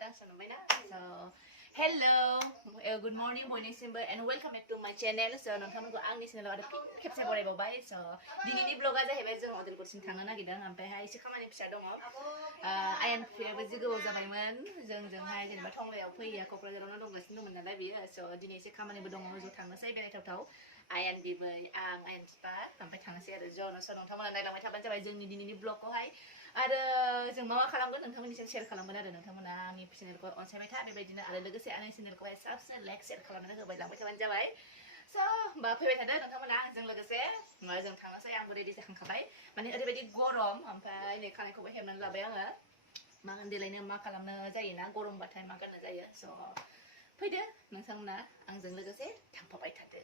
So hello, good morning bयनिसिमबो and welcome back to my channel. So नोंथांमोनखौ आंनि चेनेलाव आरो खेबसे बरायबावबाय. So दिनैनि ब्लगा जाहैबाय जों अदालगुरिसिम थांनो नागिरदों ओमफ्रायहाय एसे खामानि फिसा दङ. आयन फैनायबो जि गोबाव जाबायमोन जोंजोंहाय जेनेबा टंलायाव फैया क'क्राझारावनो दंगासिनो दंमोन नालाय बियो. So दिनै एसे खामानिबो दङ ज' थांनोसै बेरायथावथाव. आयन बिबै आं आयन बिफा ओमफ्राय थांनोसै आरो ज' स' नोंथांमोना नायलांबाय थाबानो जाबाय जोंनि दिनैनि ब्लगखौहाय. आरो जों मा खालामगोन नोंथांमोननिसिम शेयार खालामगोन आरो नोंथांमोना आंनि चेनेलखौ अनसायबाय था बेबायदिनो आरो लोगोसे आंनि चेनेलखौहाय साबसिन लाइक शेयार खालामनानै होबाय लांबाय थाबानो जाबाय. स' होमबा फैबाय थादो नोंथांमोना आंजों लोगोसे जों थांनोसै आंबो रेडि जाखांखाबाय माने ओरैबायदि गरम ओमफ्राय नै खानायखौबो हेबनानै लाबाय आङो मा देलायनो मा खालामनो जायोना गरमबाथाय मा गाननो जायो. स' फैदो नोंथांमोना आंजों लोगोसे थांफाबाय थादो.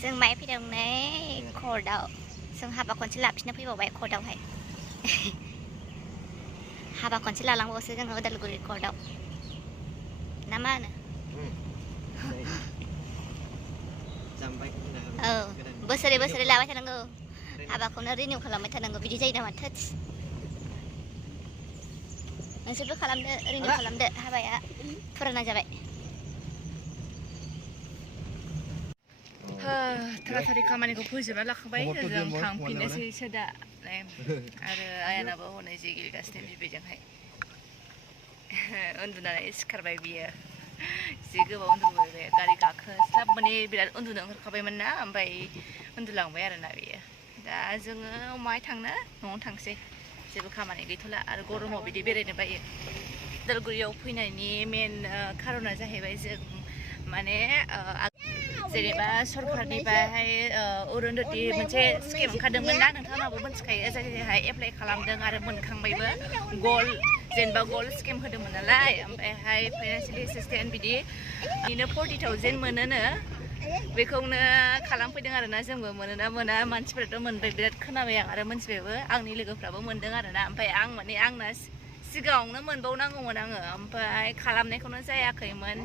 जों माइ फैदों नै कर्टआव जों हाबा खनसे लाफिननो फैबावबाय कर्टआवहाय हाबा खनसे लालांबावसो जोङो उदालगुरि कर्टआव ना मा होनो औ बोसोरै बोसोरै लाबाय थानांगौ हाबाखौनो रिनिउ खालामबाय थानांगौ बिदि जायो नामा थोस नोंसोरबो खालामदो रिनिउ खालामदो हाबाया फुराना जाबाय. थाराथारि खामानिखौ फोजोबना लाखांबाय जों थांफिननोसैसो दा आरो आयनाबो हनै जे गेलेगासिनो बिबैजोंहाय उन्दुनानै सिखारबाय बियो जि गोबाव उन्दुबाय बे गारि गाखोस्लाब माने बिराद उन्दुनो ओंखारखाबायमोन ना ओमफ्राय उन्दुलांबाय आरोना बियो. दा जोङो माहाय थांनो न'आवनो थांसै जेबो खामानि गैथ'ला आरो गरमाव बिदि बेरायनो बायो. उदालगुरियाव फैनायनि मेन खार'ना जाहैबाय जों माने जेनेबा सरकारनिफ्रायहाय अरुनदति मोनसे स्किम ओंखारदोंमोन ना नोंथाङाबो मिथिखायो जायहाय एप्लाइ खालामदों आरो मोनखांबायबो गल्ड जेनेबा गल्ड स्किम होदोंमोन नालाय ओमफ्रायहाय फाइनान्सियेल एसिसटेन्ट बिदिनो 40,000 मोनोनो बेखौनो खालामफैदों आरोना जोंबो मोनोना मोना मानसिफोराथ' मोनबाय बिराद खोनाबाय आं आरो मोनथिबायबो आंनि लोगोफ्राबो मोनदों आरोना ओमफ्राय आं माने आंना सिगाङावनो मोनबावनांगौमोन आङो ओमफ्राय खालामनायखौनो जायाखैमोन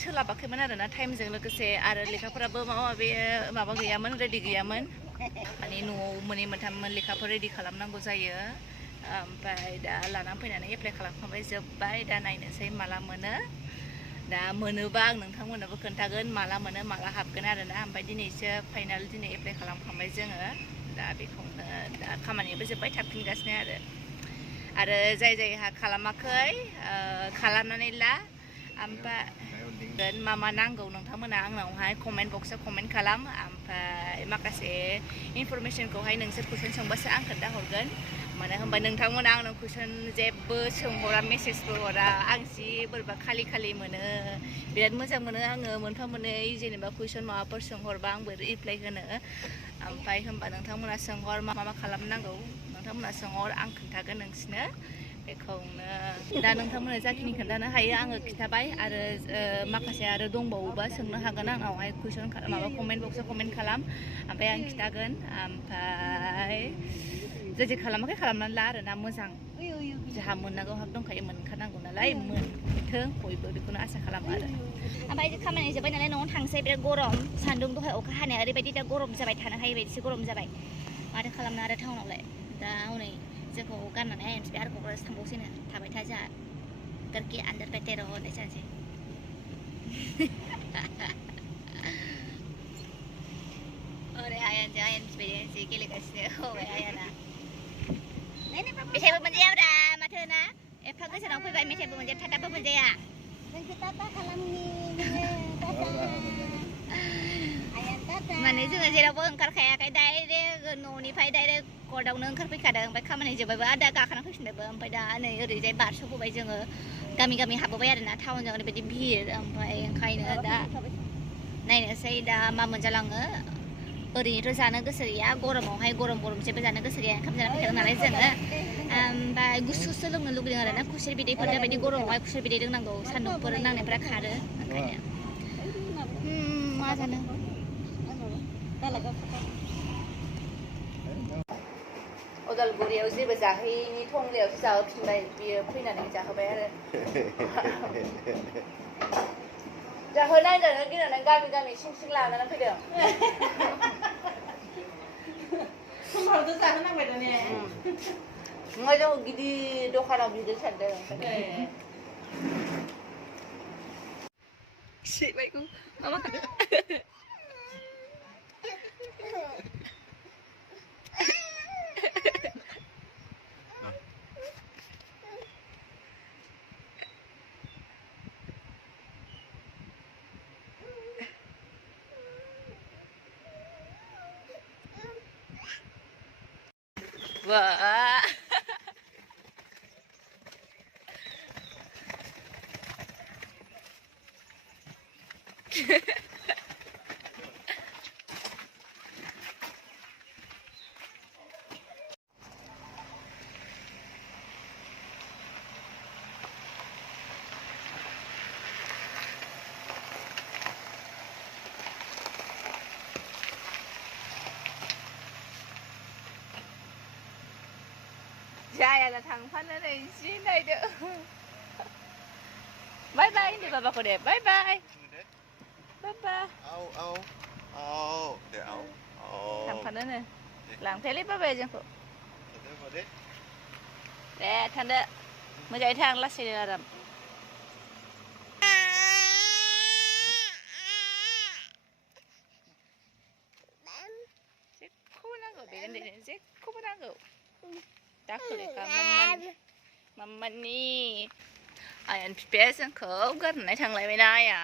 सोलाबाखैमोन आरोना टाइमजों लोगोसे आरो लेखाफोराबो माबा गैयामोन रेडि गैयामोन माने न'आव मोननै मोनथाम लेखाफोर रेडि खालामनांगौ जायो ओमफ्राय दा लानानै फैनानै एप्लाइ खालामखांबाय जोब्बाय दा नायनोसै माला मोनो दा मोनोबा आं नोंथांमोननोबो खोन्थागोन माला मोनो माला हाबगोन आरोना ओमफ्राय दिनैसो फाइनाल दिनै एप्लाइ खालामखांबाय जोङो दा बेखौनो दा खामानियाबो जोब्बाय थाबफिनगासिनो आरो जाय जायहा खालामाखै खालामनानै ला ओमफ्राय मा मा नांगौ नोंथांमोना आंनावहाय कमेन्ट बक्सआव कमेन्ट खालाम ओमफ्राय माखासे इनफरमेसनखौहाय नोंसोर कुइसन सोंबासो आं खोन्थाहरगोन मानो होनबा नोंथांमोना आंनाव कुइसन जेबो सोंहरा मेसेजबो हरा आं जि बोरैबा खालि खालि मोनो बिराद मोजां मोनो आङो मोनफा मोननै जेनेबा कुइसन माबाफोर सोंहरबा आंबो रिप्लाइ होनो ओमफ्राय होनबा नोंथांमोना सोंहर मा मा खालामनांगौ नोंथांमोना सोंहर आं खोन्थागोन नोंसिनो बेखौनो दा नोंथांमोना जाखिनि खोन्थानो हायो आङो खिन्थाबाय आरो माखासे आरो दंबावोबा सोंनो हागोन आंनावहाय कुइसन माबा कमेन्ट बक्सआव कमेन्ट खालाम ओमफ्राय आं खिन्थागोन ओमफ्राय जे खालामाखै खालामनानै ला आरोना मोजां जोंहा मोननांगौ हाब दंखायो मोनखानांगौ नालाय मोनथों बयबो बेखौनो आसा खालामो आरो ओमफ्राय खामानि जोब्बाय नालाय न'आव थांसै बिराद गरम सान्दुं दहाय अखा हानाया ओरैबायदि दा गरम जाबाय थानो हायै बायदिसो गरम जाबाय माथो खालामनो आरो टाउनावलाय दा हनै जोंखौ गाननानै आयनसै आरो क'क्राझार थांबावसैनो थाबाय था जोंहा गारखि आन्दार पेटेर' होननाय जानोसै ओरै आयनजों आयन बिबायदि जि गेलेगासिनो होबाय आयना मेथाइबो मोनजायाब्रा माथो ना एफा गोजानाव फैबाय मेथाइबो मोनजाया टाटाबो मोनजाया माने जोङो जेरावबो ओंखारखायाखै डाइरेक्ट न'निफ्राय डाइरेक्ट कर्टआवनो ओंखारफैखादों ओमफ्राय खामानि जोब्बायबो आरो दा गाखोना फैफिनदोंबो ओमफ्राय दा नै ओरैजाय बारस'बोबाय जोङो गामि गामि हाबबोबाय आरोना टाउनजों ओरैबायदि भिर ओमफ्राय ओंखायनो दा नायनोसै दा मा मोनजालाङो ओरैनोथ' जानो गोसो गैया गरमावहाय गरम जेबो जानो गोसो गैया ओंखाम जाना फैखादों नालाय जोङो ओमफ्राय गुसुसो लोंनो लुगैदों आरोना खुसेर बिदैफोर दाबायदि गरमावहाय खुसेर बिदै लोंनांगौ सान्दुंफोर नांनायफ्रा खारो ओंखायनो मा जानो उदालगुरियाव जेबो जाहैनि टंलायावसो जाहोफिनबाय बियो फैनानै जाहोबाय आरो जाहोनांगोन गिनानै गामि गामि सिं सिं लानानै फैदों समावथ' जाहोनांबाय दा ने ओमफ्राय जों गिदिर दखानाव बिदों सानदों सिबायखौ मामा wah जायाला थांफानानै जि नायदो बाय बाय होनदो बाबाखौ दे बाय बाय बाबा थांफानोनो लांफैयालै बाबाया जोंखौ दे थांदो मोजाङै थां लासैनो आराम जेखौबो नांगौ बे उन्दैनो जेखौबो नांगौ दाखुरिखा माम्मानि आयान बिफाया जोंखौ गारनानै थांलायबायना आया